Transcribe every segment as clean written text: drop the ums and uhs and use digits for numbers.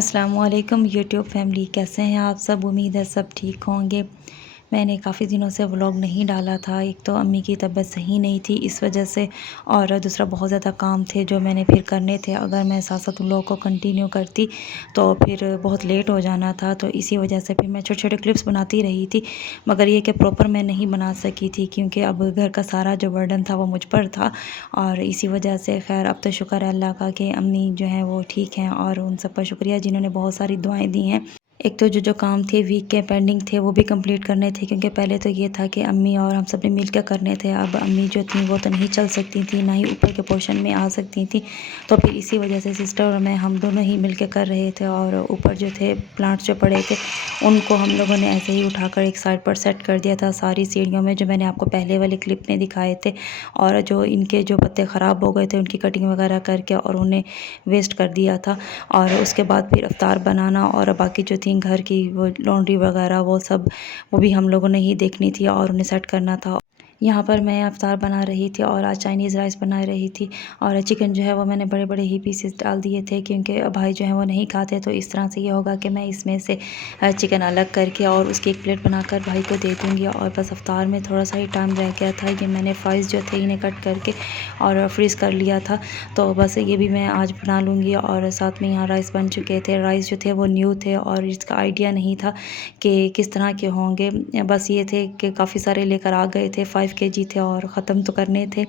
अस्सलामुअलैकुम YouTube family, कैसे हैं आप सब। उम्मीद है सब ठीक होंगे। मैंने काफ़ी दिनों से व्लॉग नहीं डाला था। एक तो अम्मी की तबीयत सही नहीं थी इस वजह से, और दूसरा बहुत ज़्यादा काम थे जो मैंने फिर करने थे। अगर मैं साथ साथ व्लॉग को कंटिन्यू करती तो फिर बहुत लेट हो जाना था, तो इसी वजह से फिर मैं छोटे छोटे क्लिप्स बनाती रही थी। मगर ये कि प्रॉपर मैं नहीं बना सकी थी क्योंकि अब घर का सारा जो बर्डन था वो मुझ पर था। और इसी वजह से खैर अब तो शुक्र है अल्लाह का कि अम्मी जो है वो ठीक हैं, और उन सब का शुक्रिया जिन्होंने बहुत सारी दुआएं दी हैं। एक तो जो जो काम थे वीक के पेंडिंग थे वो भी कंप्लीट करने थे, क्योंकि पहले तो ये था कि अम्मी और हम सब ने मिल कर करने थे। अब अम्मी जो थी वो तो नहीं चल सकती थी, ना ही ऊपर के पोर्शन में आ सकती थी। तो फिर इसी वजह से सिस्टर और मैं हम दोनों ही मिल के कर रहे थे। और ऊपर जो थे प्लांट्स जो पड़े थे उनको हम लोगों ने ऐसे ही उठाकर एक साइड पर सेट कर दिया था सारी सीढ़ियों में, जो मैंने आपको पहले वाले क्लिप में दिखाए थे। और जो इनके जो पत्ते ख़राब हो गए थे उनकी कटिंग वगैरह करके और उन्हें वेस्ट कर दिया था। और उसके बाद फिर अफ्तार बनाना और बाकी जो थी घर की वो लॉन्ड्री वगैरह वो सब, वो भी हम लोगों ने ही देखनी थी और उन्हें सेट करना था। यहाँ पर मैं अफ्तार बना रही थी और आज चाइनीज़ राइस बना रही थी। और चिकन जो है वो मैंने बड़े बड़े ही पीसेस डाल दिए थे, क्योंकि भाई जो है वो नहीं खाते। तो इस तरह से ये होगा कि मैं इसमें से चिकन अलग करके और उसकी एक प्लेट बनाकर भाई को दे दूँगी। और बस अफ्तार में थोड़ा सा ही टाइम रह गया था। ये मैंने फ्राइज़ जो थे इन्हें कट करके और फ्रीज़ कर लिया था, तो बस ये भी मैं आज बना लूँगी। और साथ में यहाँ राइस बन चुके थे। राइस जो थे वो न्यू थे और इसका आइडिया नहीं था कि किस तरह के होंगे। बस ये थे कि काफ़ी सारे लेकर आ गए थे, 5 केजी थे और ख़त्म तो करने थे।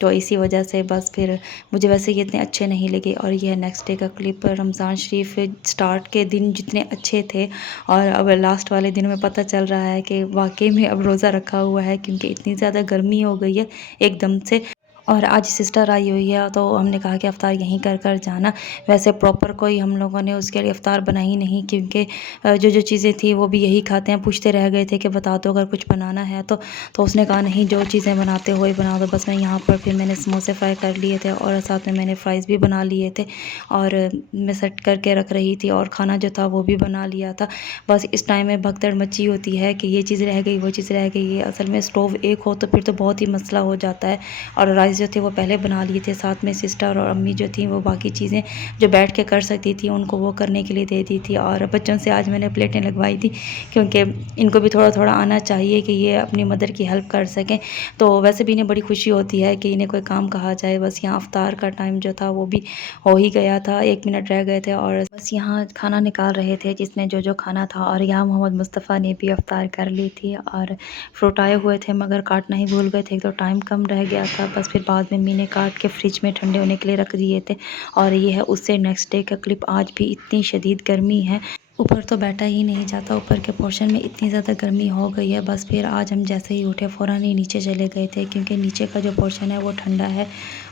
तो इसी वजह से बस फिर मुझे वैसे ये इतने अच्छे नहीं लगे। और ये है नेक्स्ट डे का क्लिप। रमज़ान शरीफ स्टार्ट के दिन जितने अच्छे थे, और अब लास्ट वाले दिन में पता चल रहा है कि वाकई में अब रोज़ा रखा हुआ है, क्योंकि इतनी ज़्यादा गर्मी हो गई है एकदम से। और आज सिस्टर आई हुई है तो हमने कहा कि अफ्तार यहीं कर कर जाना। वैसे प्रॉपर कोई हम लोगों ने उसके लिए अफ्तार बनाई नहीं, क्योंकि जो जो चीज़ें थी वो भी यही खाते हैं। पूछते रह गए थे कि बता दो अगर कुछ बनाना है तो उसने कहा नहीं, जो चीज़ें बनाते हो ही बना दो। बस मैं यहाँ पर फिर मैंने समोसे फ्राई कर लिए थे और साथ में मैंने फ़्राइज़ भी बना लिए थे, और मैं सेट करके रख रही थी और खाना जो था वो भी बना लिया था। बस इस टाइम में भगदड़ मची होती है कि ये चीज़ रह गई, वो चीज़ रह गई है। असल में स्टोव एक हो तो फिर तो बहुत ही मसला हो जाता है। और राइस जो थे वो पहले बना लिए थे, साथ में सिस्टर और अम्मी जो थी वो बाकी चीज़ें जो बैठ के कर सकती थी उनको वो करने के लिए दे दी थी। और बच्चों से आज मैंने प्लेटें लगवाई थी, क्योंकि इनको भी थोड़ा थोड़ा आना चाहिए कि ये अपनी मदर की हेल्प कर सकें। तो वैसे भी इन्हें बड़ी खुशी होती है कि इन्हें कोई काम कहा जाए। बस यहाँ अफ्तार का टाइम जो था वो भी हो ही गया था, 1 मिनट रह गए थे और बस यहाँ खाना निकाल रहे थे जिसने जो जो खाना था। और यहाँ मोहम्मद मुस्तफ़ा ने भी अफ्तार कर ली थी। और फ्रूट आए हुए थे मगर काटना ही भूल गए थे, तो टाइम कम रह गया था। बस फिर बाद में मैंने काट के फ्रिज में ठंडे होने के लिए रख दिए थे। और ये है उससे नेक्स्ट डे का क्लिप। आज भी इतनी शदीद गर्मी है, ऊपर तो बैठा ही नहीं जाता। ऊपर के पोर्शन में इतनी ज़्यादा गर्मी हो गई है। बस फिर आज हम जैसे ही उठे फ़ौरन ही नीचे चले गए थे, क्योंकि नीचे का जो पोर्शन है वो ठंडा है।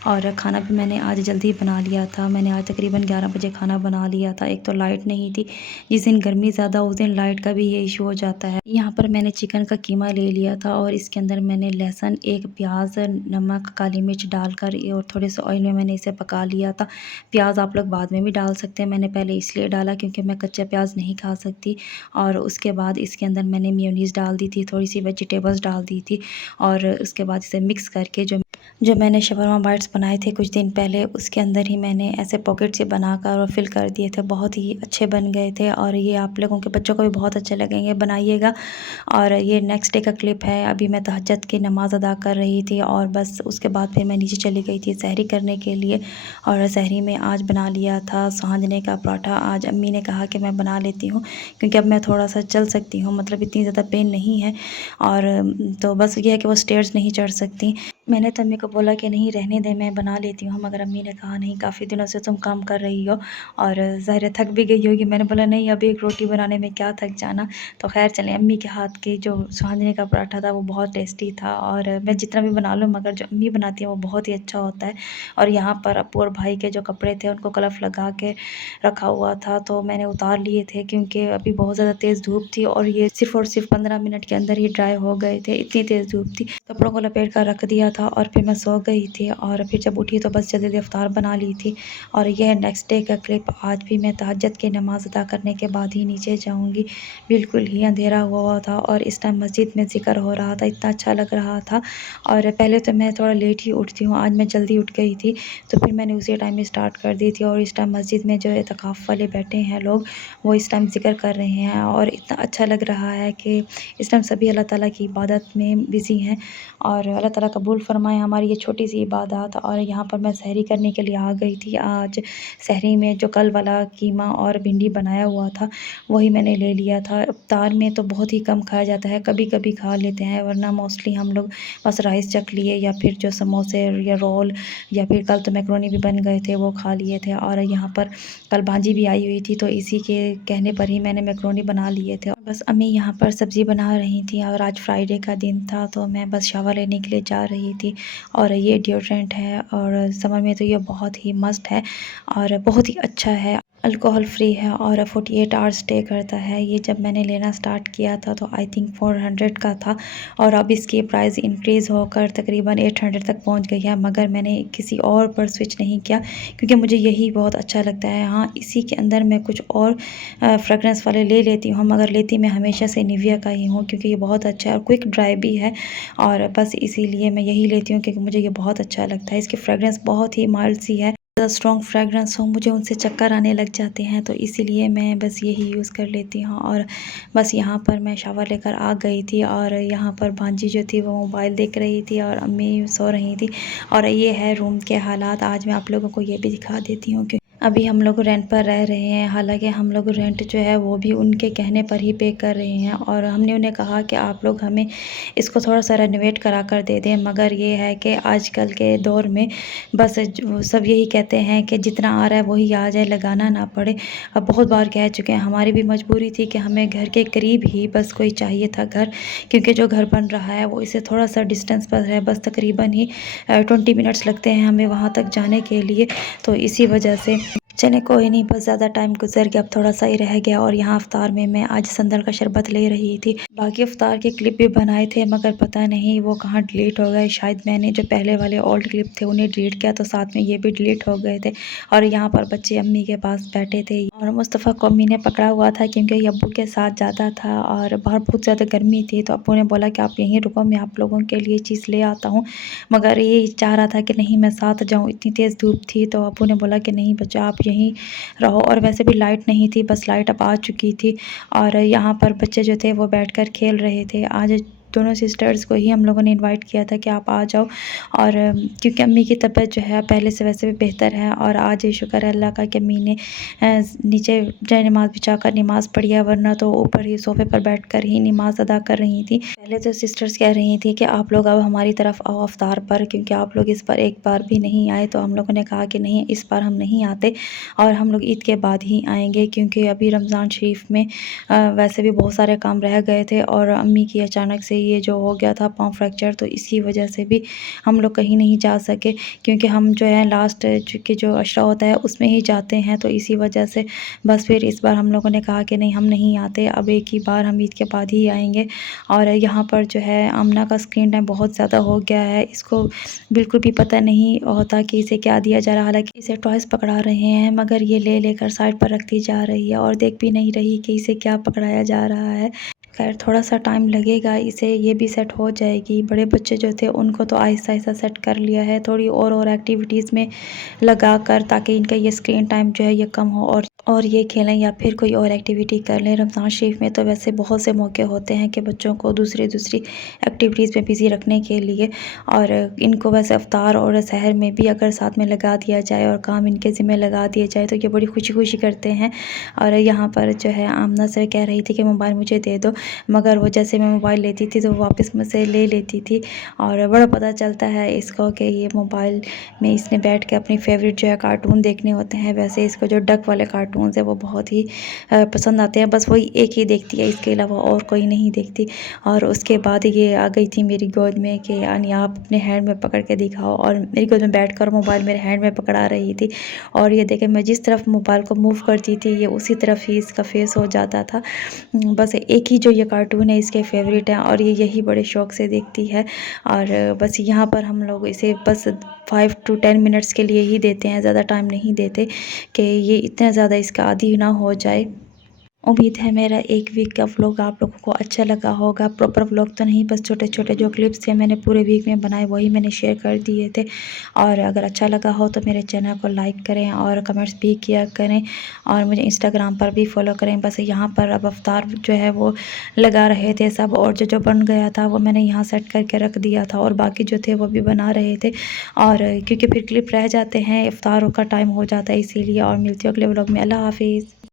और खाना भी मैंने आज जल्दी बना लिया था। मैंने आज तकरीबन 11 बजे खाना बना लिया था। एक तो लाइट नहीं थी, जिस दिन गर्मी ज़्यादा उस दिन लाइट का भी ये इशू हो जाता है। यहाँ पर मैंने चिकन का कीमा ले लिया था और इसके अंदर मैंने लहसुन, एक प्याज, नमक, काली मिर्च डालकर और थोड़े से ऑयल में मैंने इसे पका लिया था। प्याज आप लोग बाद में भी डाल सकते हैं, मैंने पहले इसलिए डाला क्योंकि मैं कच्चा प्याज नहीं खा सकती। और उसके बाद इसके अंदर मैंने मेयोनीज़ डाल दी थी, थोड़ी सी वेजिटेबल्स डाल दी थी। और उसके बाद इसे मिक्स करके जो मैंने शवरमा बाइट्स बनाए थे कुछ दिन पहले, उसके अंदर ही मैंने ऐसे पॉकेट से बनाकर और फिल कर दिए थे। बहुत ही अच्छे बन गए थे और ये आप लोगों के बच्चों को भी बहुत अच्छे लगेंगे, बनाइएगा। और ये नेक्स्ट डे का क्लिप है। अभी मैं तहज्जुद की नमाज़ अदा कर रही थी और बस उसके बाद फिर मैं नीचे चली गई थी सहरी करने के लिए। और सहरी में आज बना लिया था सांजने का पराठा। आज अम्मी ने कहा कि मैं बना लेती हूँ, क्योंकि अब मैं थोड़ा सा चल सकती हूँ, मतलब इतनी ज़्यादा पेन नहीं है। और तो बस ये है कि वो स्टेयर्स नहीं चढ़ सकती। मैंने तो अम्मी को बोला कि नहीं रहने दे, मैं बना लेती हूँ, मगर अम्मी ने कहा नहीं, काफ़ी दिनों से तुम काम कर रही हो और ज़ाहिर है थक भी गई होगी। मैंने बोला नहीं, अभी एक रोटी बनाने में क्या थक जाना। तो खैर चलें, अम्मी के हाथ के जो सांजने का पराठा था वो बहुत टेस्टी था। और मैं जितना भी बना लूँ मगर जो अम्मी बनाती है वो बहुत ही अच्छा होता है। और यहाँ पर अप्पू और भाई के जो कपड़े थे उनको कलफ लगा के रखा हुआ था, तो मैंने उतार लिए थे क्योंकि अभी बहुत ज़्यादा तेज़ धूप थी और ये सिर्फ़ और सिर्फ 15 मिनट के अंदर ही ड्राई हो गए थे, इतनी तेज़ धूप थी। कपड़ों को लपेट कर रख दिया था और फिर मैं सो गई थी और फिर जब उठी तो बस जल्दी इफ्तार बना ली थी। और यह है नेक्स्ट डे का क्लिप। आज भी मैं तहज्जुद की नमाज़ अदा करने के बाद ही नीचे जाऊँगी। बिल्कुल ही अंधेरा हुआ था और इस टाइम मस्जिद में ज़िक्र हो रहा था, इतना अच्छा लग रहा था। और पहले तो मैं थोड़ा लेट ही उठती हूँ, आज मैं जल्दी उठ गई थी, तो फिर मैंने उसी टाइम में स्टार्ट कर दी थी। और इस टाइम मस्जिद में जो एतकाफ़ वाले बैठे हैं लोग, वो इस टाइम ज़िक्र कर रहे हैं और इतना अच्छा लग रहा है कि इस टाइम सभी अल्लाह ताला की इबादत में बिज़ी हैं। और अल्लाह ताला कबूल फ़रमाए हमारी ये छोटी सी इबादत। और यहाँ पर मैं सहरी करने के लिए आ गई थी। आज सहरी में जो कल वाला कीमा और भिंडी बनाया हुआ था, वही मैंने ले लिया था। इफ्तार में तो बहुत ही कम खाया जाता है, कभी-कभी खा लेते हैं, वरना मोस्टली हम लोग बस राइस चख लिए या फिर जो समोसे या रोल या फिर कल तो मैकरोनी भी बन गए थे, वो खा लिए थे। और यहाँ पर कल भांजी भी आई हुई थी, तो इसी के कहने पर ही मैंने मैकरोनी बना लिए थे। बस अम्मी यहाँ पर सब्ज़ी बना रही थी और आज फ्राइडे का दिन था, तो मैं बस शावर लेने के लिए जा रही थी। और ये डिओड्रेंट है और समर में तो ये बहुत ही मस्त है और बहुत ही अच्छा है। अल्कोहल फ्री है और 48 आवर्स स्टे करता है। ये जब मैंने लेना स्टार्ट किया था तो आई थिंक 400 का था और अब इसकी प्राइस इंक्रीज़ होकर तकरीबन 800 तक पहुंच गई है। मगर मैंने किसी और पर स्विच नहीं किया क्योंकि मुझे यही बहुत अच्छा लगता है। हाँ, इसी के अंदर मैं कुछ और फ्रेगरेंस वाले ले लेती हूँ, मगर लेती मैं हमेशा से निविया का ही हूँ क्योंकि ये बहुत अच्छा है और क्विक ड्राई भी है। और बस इसीलिए मैं यही लेती हूँ क्योंकि मुझे ये बहुत अच्छा लगता है। इसकी फ्रेगरेंस बहुत ही माइल्ड सी है, ज़्यादा स्ट्रॉन्ग फ्रेगरेंस हो मुझे उनसे चक्कर आने लग जाते हैं, तो इसीलिए मैं बस यही यूज़ कर लेती हूँ। और बस यहाँ पर मैं शावर लेकर आ गई थी और यहाँ पर भांजी जो थी वो मोबाइल देख रही थी और अम्मी सो रही थी। और ये है रूम के हालात। आज मैं आप लोगों को ये भी दिखा देती हूँ कि अभी हम लोग रेंट पर रह रहे हैं। हालांकि हम लोग रेंट जो है वो भी उनके कहने पर ही पे कर रहे हैं और हमने उन्हें कहा कि आप लोग हमें इसको थोड़ा सा रेनोवेट करा कर दे दें, मगर ये है कि आजकल के दौर में बस सब यही कहते हैं कि जितना आ रहा है वही आ जाए, लगाना ना पड़े। अब बहुत बार कह चुके हैं, हमारी भी मजबूरी थी कि हमें घर के करीब ही बस कोई चाहिए था घर, क्योंकि जो घर बन रहा है वो इससे थोड़ा सा डिस्टेंस पर है, बस तकरीबन ही 20 मिनट्स लगते हैं हमें वहाँ तक जाने के लिए। तो इसी वजह से चले कोई नहीं, बस ज़्यादा टाइम गुजर गया, अब थोड़ा सा ही रह गया। और यहाँ इफ्तार में मैं आज संदल का शरबत ले रही थी। बाकी इफ्तार के क्लिप भी बनाए थे मगर पता नहीं वो कहाँ डिलीट हो गए। शायद मैंने जो पहले वाले ओल्ड क्लिप थे उन्हें डिलीट किया तो साथ में ये भी डिलीट हो गए थे। और यहाँ पर बच्चे अम्मी के पास बैठे थे और मुस्तफ़ा को अम्मी ने पकड़ा हुआ था क्योंकि ये अब्बू के साथ जाता था और बाहर बहुत ज़्यादा गर्मी थी, तो अब्बू ने बोला कि आप यहीं रुको, मैं आप लोगों के लिए चीज़ ले आता हूँ। मगर ये चाह रहा था कि नहीं मैं साथ जाऊँ, इतनी तेज़ धूप थी, तो अब्बू ने बोला कि नहीं बच्चा आप यहीं रहो। और वैसे भी लाइट नहीं थी, बस लाइट अब आ चुकी थी और यहाँ पर बच्चे जो थे वो बैठकर खेल रहे थे। आज दोनों सिस्टर्स को ही हम लोगों ने इनवाइट किया था कि आप आ जाओ। और क्योंकि अम्मी की तबीयत जो है पहले से वैसे भी बेहतर है और आज शुक्र है अल्लाह का कि अम्मी ने नीचे जय नमाज़ बिछा कर नमाज़ पढ़ी है, वरना तो ऊपर ही सोफ़े पर बैठकर ही नमाज़ अदा कर रही थी। पहले तो सिस्टर्स कह रही थी कि आप लोग अब हमारी तरफ आओ इफ्तार पर, क्योंकि आप लोग इस बार एक बार भी नहीं आए। तो हम लोगों ने कहा कि नहीं, इस बार हम नहीं आते और हम लोग ईद के बाद ही आएंगे, क्योंकि अभी रमज़ान शरीफ में वैसे भी बहुत सारे काम रह गए थे और अम्मी की अचानक से ये जो हो गया था पाँव फ्रैक्चर, तो इसकी वजह से भी हम लोग कहीं नहीं जा सके, क्योंकि हम जो है लास्ट की जो अशरा होता है उसमें ही जाते हैं। तो इसी वजह से बस फिर इस बार हम लोगों ने कहा कि नहीं हम नहीं आते, अब एक ही बार हम ईद के बाद ही आएंगे। और यहाँ पर जो है आमना का स्क्रीन टाइम बहुत ज़्यादा हो गया है, इसको बिल्कुल भी पता नहीं होता कि इसे क्या दिया जा रहा है। हालांकि इसे टॉयज़ पकड़ा रहे हैं मगर ये ले लेकर साइड पर रखती जा रही है और देख भी नहीं रही कि इसे क्या पकड़ाया जा रहा है। खैर थोड़ा सा टाइम लगेगा, इसे ये भी सेट हो जाएगी। बड़े बच्चे जो थे उनको तो आहिस्ता आहिस्ता सेट कर लिया है, थोड़ी और एक्टिविटीज़ में लगा कर, ताकि इनका ये स्क्रीन टाइम जो है ये कम हो और ये खेलें या फिर कोई और एक्टिविटी कर लें। रमज़ान शरीफ में तो वैसे बहुत से मौके होते हैं कि बच्चों को दूसरी एक्टिविटीज़ में बिज़ी रखने के लिए, और इनको वैसे इफ्तार और सहर में भी अगर साथ में लगा दिया जाए और काम इनके ज़िम्मे लगा दिया जाए तो ये बड़ी खुशी खुशी करते हैं। और यहाँ पर जो है आमना से कह रही थी कि मोबाइल मुझे दे दो, मगर वो जैसे मैं मोबाइल लेती थी तो वापस मुझसे ले लेती थी। और बड़ा पता चलता है इसको कि ये मोबाइल में इसने बैठ के अपनी फेवरेट जो है कार्टून देखने होते हैं। वैसे इसको जो डक वाले कार्टून कार्टून्स है वो बहुत ही पसंद आते हैं। बस वही एक ही देखती है, इसके अलावा और कोई नहीं देखती। और उसके बाद ये आ गई थी मेरी गोद में कि यानी आप अपने हैंड में पकड़ के दिखाओ, और मेरी गोद में बैठकर मोबाइल मेरे हैंड में पकड़ा रही थी। और ये देखें, मैं जिस तरफ मोबाइल को मूव करती थी ये उसी तरफ ही इसका फेस हो जाता था। बस एक ही जो ये कार्टून है इसके फेवरेट है और ये यही बड़े शौक़ से देखती है। और बस यहाँ पर हम लोग इसे बस 5 to 10 मिनट्स के लिए ही देते हैं, ज़्यादा टाइम नहीं देते कि ये इतना ज़्यादा इसका आदी ना हो जाए। उम्मीद है मेरा 1 वीक का व्लॉग आप लोगों को अच्छा लगा होगा। प्रॉपर व्लॉग तो नहीं, बस छोटे-छोटे जो क्लिप्स थे मैंने पूरे वीक में बनाए वही मैंने शेयर कर दिए थे। और अगर अच्छा लगा हो तो मेरे चैनल को लाइक करें और कमेंट्स भी किया करें, और मुझे इंस्टाग्राम पर भी फॉलो करें। बस यहाँ पर अब अफ्तार जो है वो लगा रहे थे सब, और जो बन गया था वो मैंने यहाँ सेट करके रख दिया था, और बाकी जो थे वो भी बना रहे थे। और क्योंकि फिर क्लिप रह जाते हैं, इफ्तार का टाइम हो जाता है इसीलिए। और मिलती हूँ अगले व्लॉग में। अल्लाह हाफ़िज़।